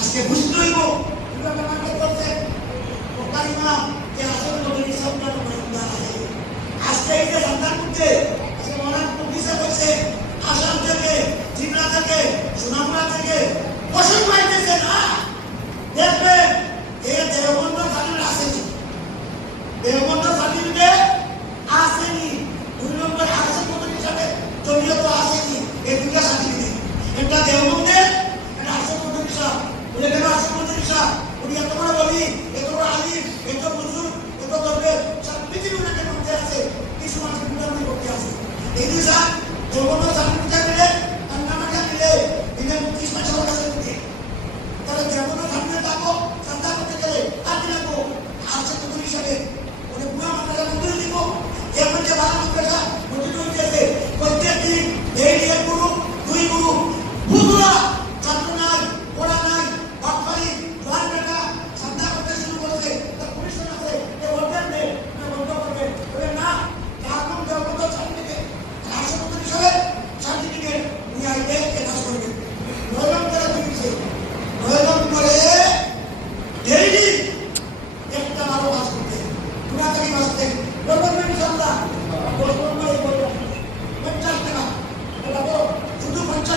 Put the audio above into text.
আজকে বুঝতে হইব কিভাবে নাটক করছে ওকারিমা যে আসল নবীর সন্তান মহিলা আছে আজকে এই যে সন্তান করছে আজকে অনেক পুলিশে করছে আসাম থেকে জিবরা থেকে সুনামুরা থেকে পশু পাইতেছে না দেখবে